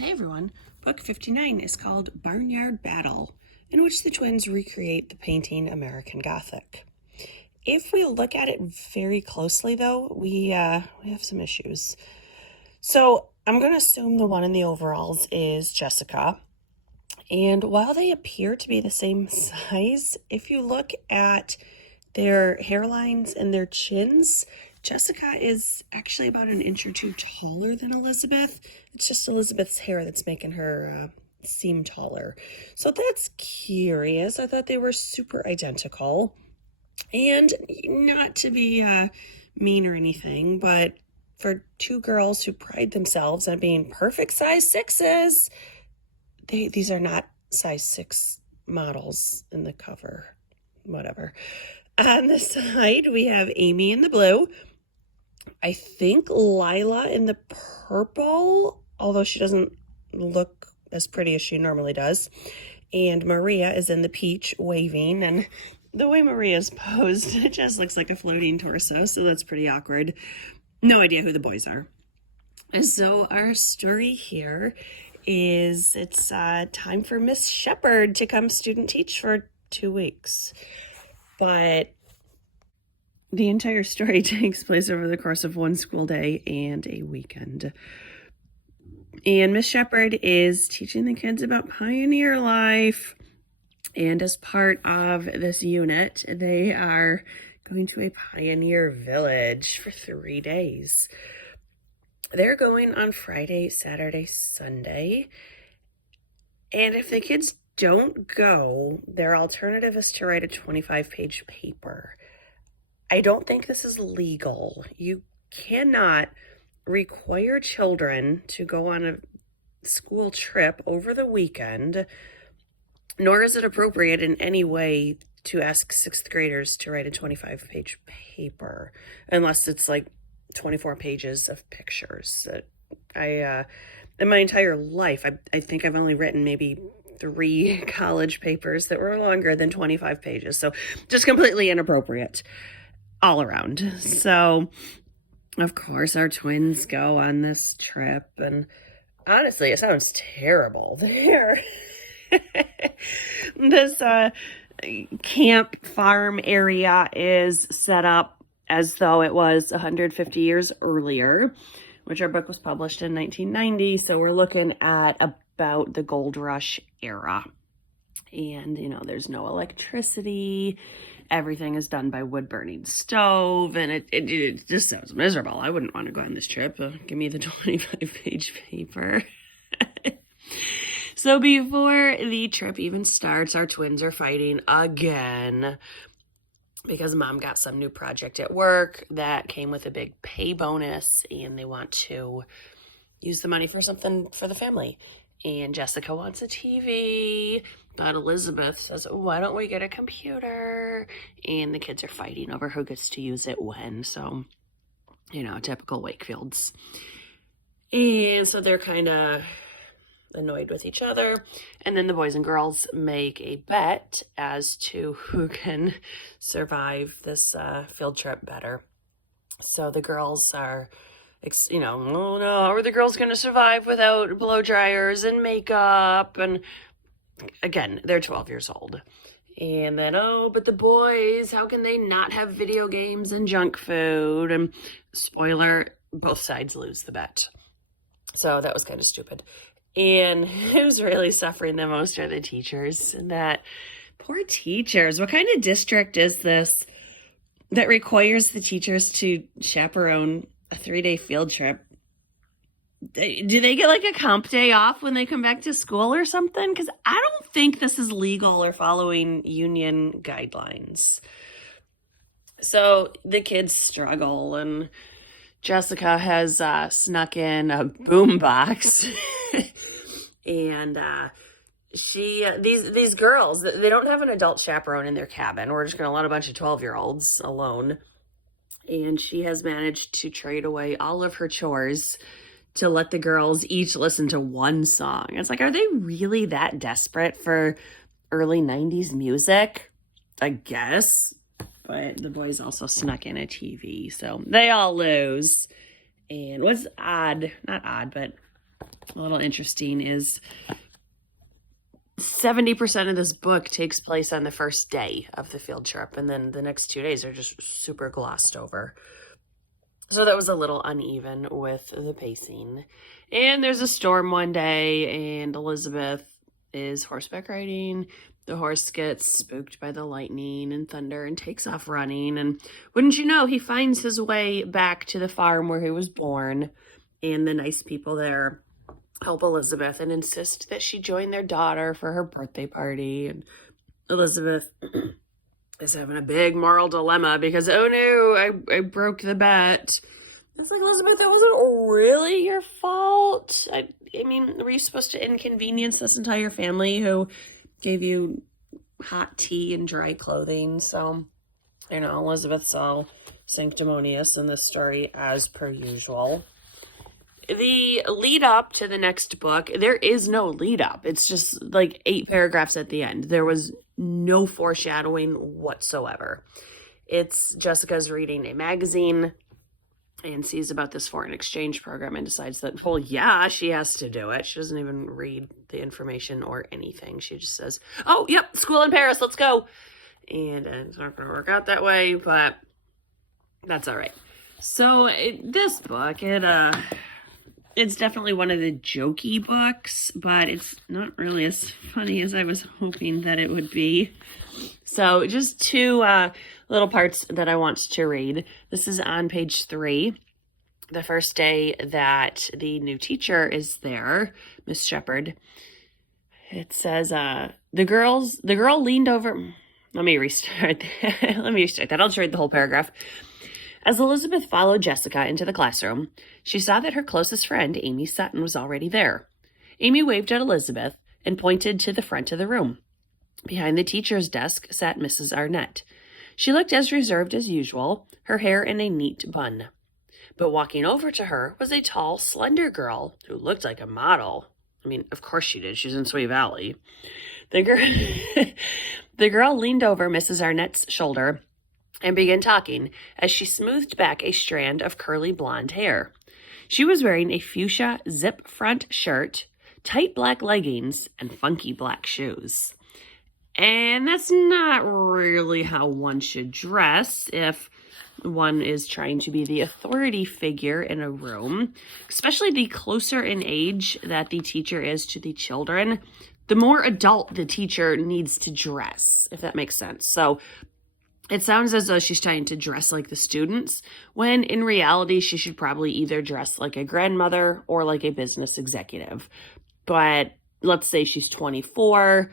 Hey everyone, book 59 is called Barnyard Battle, in which the twins recreate the painting American Gothic. If we look at it very closely though, we have some issues. So I'm going to assume the one in the overalls is Jessica. And while they appear to be the same size, if you look at their hairlines and their chins, Jessica is actually about an inch or two taller than Elizabeth. It's just Elizabeth's hair that's making her seem taller. So that's curious. I thought they were super identical. And not to be mean or anything, but for two girls who pride themselves on being perfect size sixes, these are not size 6 models in the cover. Whatever. On the side, we have Amy in the blue. I think Lila in the purple, although she doesn't look as pretty as she normally does. And Maria is in the peach, waving. And the way Maria's posed, it just looks like a floating torso, so that's pretty awkward. No idea who the boys are. So our story here is it's time for Miss Shepherd to come student teach for 2 weeks. But the entire story takes place over the course of one school day and a weekend. And Miss Shepherd is teaching the kids about pioneer life. And as part of this unit, they are going to a pioneer village for 3 days. They're going on Friday, Saturday, Sunday. And if the kids don't go, their alternative is to write a 25-page paper. I don't think this is legal. You cannot require children to go on a school trip over the weekend, nor is it appropriate in any way to ask 6th graders to write a 25-page paper, unless it's like 24 pages of pictures. In my entire life, I think I've only written maybe 3 college papers that were longer than 25 pages. So just completely inappropriate all around. So of course our twins go on this trip, and honestly, it sounds terrible there. This camp farm area is set up as though it was 150 years earlier, which our book was published in 1990. So we're looking at about the gold rush era. And, there's no electricity. Everything is done by wood burning stove. And it just sounds miserable. I wouldn't want to go on this trip. Give me the 25-page paper. So before the trip even starts, our twins are fighting again because mom got some new project at work that came with a big pay bonus, and they want to use the money for something for the family. And Jessica wants a TV, but Elizabeth says, why don't we get a computer? And the kids are fighting over who gets to use it when. So, typical Wakefields. And so they're kind of annoyed with each other. And then the boys and girls make a bet as to who can survive this field trip better. So the girls are, oh no, how are the girls going to survive without blow dryers and makeup? And again, they're 12 years old. And then, but the boys, how can they not have video games and junk food? And spoiler, both sides lose the bet. So that was kind of stupid. And who's really suffering the most are the teachers. And that poor teachers. What kind of district is this that requires the teachers to chaperone a 3-day field trip? Do they get like a comp day off when they come back to school or something? Because I don't think this is legal or following union guidelines. So the kids struggle, and Jessica has snuck in a boombox. And these girls, they don't have an adult chaperone in their cabin. We're just going to let a bunch of 12-year-olds alone. And she has managed to trade away all of her chores to let the girls each listen to one song. It's like, are they really that desperate for early 90s music? I guess. But the boys also snuck in a TV, so they all lose. And what's odd, not odd, but a little interesting is 70% of this book takes place on the first day of the field trip, and then the next 2 days are just super glossed over. So that was a little uneven with the pacing. And there's a storm one day, and Elizabeth is horseback riding. The horse gets spooked by the lightning and thunder and takes off running. And wouldn't you know, he finds his way back to the farm where he was born. And the nice people there help Elizabeth and insist that she join their daughter for her birthday party. And Elizabeth is having a big moral dilemma because, oh no, I broke the bet. It's like, Elizabeth, that wasn't really your fault. I mean, were you supposed to inconvenience this entire family who gave you hot tea and dry clothing? So, Elizabeth's all sanctimonious in this story as per usual. The lead up to the next book, there is no lead up. It's just like 8 paragraphs at the end. There was no foreshadowing whatsoever. It's Jessica's reading a magazine and sees about this foreign exchange program and decides that, well, yeah, she has to do it. She doesn't even read the information or anything. She just says, oh, yep, school in Paris, let's go. And it's not going to work out that way, but that's all right. So this book, it's definitely one of the jokey books, but it's not really as funny as I was hoping that it would be. So just 2 little parts that I want to read. This is on page 3. The first day that the new teacher is there, Miss Shepherd. It says, the girl leaned over. Let me restart that. I'll just read the whole paragraph. As Elizabeth followed Jessica into the classroom, she saw that her closest friend, Amy Sutton, was already there. Amy waved at Elizabeth and pointed to the front of the room. Behind the teacher's desk sat Mrs. Arnett. She looked as reserved as usual, her hair in a neat bun. But walking over to her was a tall, slender girl who looked like a model. I mean, of course she did. She's in Sweet Valley. The girl leaned over Mrs. Arnett's shoulder and began talking as she smoothed back a strand of curly blonde hair. She was wearing a fuchsia zip-front shirt, tight black leggings, and funky black shoes. And that's not really how one should dress if one is trying to be the authority figure in a room, especially the closer in age that the teacher is to the children, the more adult the teacher needs to dress, if that makes sense. So it sounds as though she's trying to dress like the students, when in reality she should probably either dress like a grandmother or like a business executive. But let's say she's 24.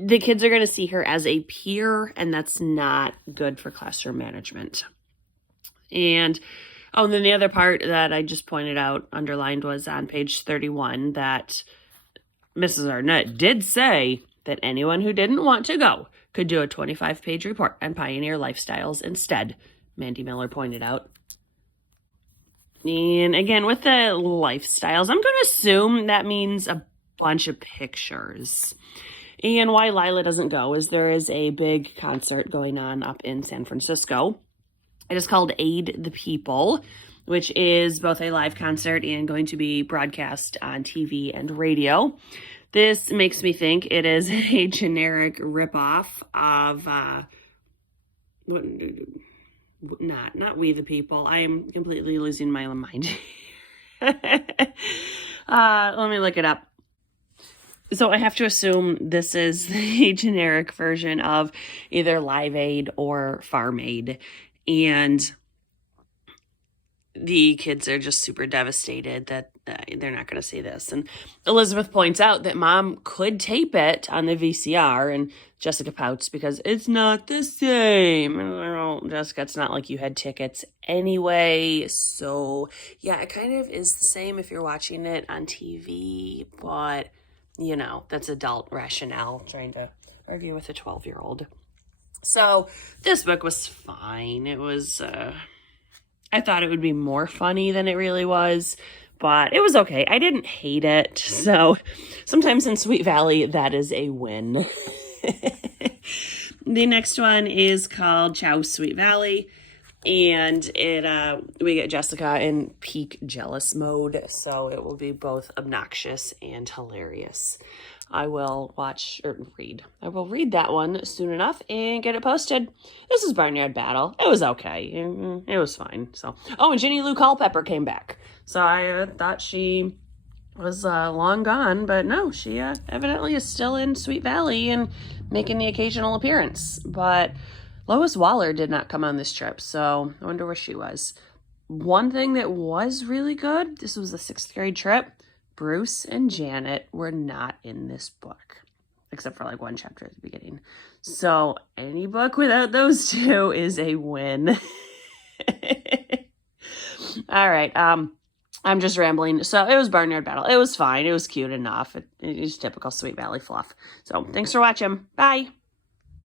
The kids are going to see her as a peer, and that's not good for classroom management. And then the other part that I just pointed out, underlined, was on page 31, that Mrs. Arnett did say that anyone who didn't want to go could do a 25-page report on pioneer lifestyles instead, Mandy Miller pointed out. And again, with the lifestyles, I'm going to assume that means a bunch of pictures. And why Lila doesn't go is there is a big concert going on up in San Francisco. It is called Aid the People, which is both a live concert and going to be broadcast on TV and radio. This makes me think it is a generic ripoff of, not We the People. I am completely losing my mind. Let me look it up. So I have to assume this is the generic version of either Live Aid or Farm Aid. And the kids are just super devastated that they're not going to see this. And Elizabeth points out that Mom could tape it on the VCR, and Jessica pouts because it's not the same. And well, Jessica, it's not like you had tickets anyway. So yeah, it kind of is the same if you're watching it on TV, but that's adult rationale, trying to argue with a 12-year-old. So this book was fine. It was, I thought it would be more funny than it really was, but it was okay. I didn't hate it. So sometimes in Sweet Valley, that is a win. The next one is called Ciao, Sweet Valley. And we get Jessica in peak jealous mode, so it will be both obnoxious and hilarious. I will read. I will read that one soon enough and get it posted. This is Barnyard Battle. It was okay. It was fine. So, and Ginny Lou Culpepper came back. So I thought she was long gone, but no, she evidently is still in Sweet Valley and making the occasional appearance. But Lois Waller did not come on this trip, so I wonder where she was. One thing that was really good, this was the 6th grade trip, Bruce and Janet were not in this book, except for like one chapter at the beginning. So any book without those two is a win. All right, I'm just rambling. So it was Barnyard Battle. It was fine. It was cute enough. It was typical Sweet Valley fluff. So thanks for watching. Bye.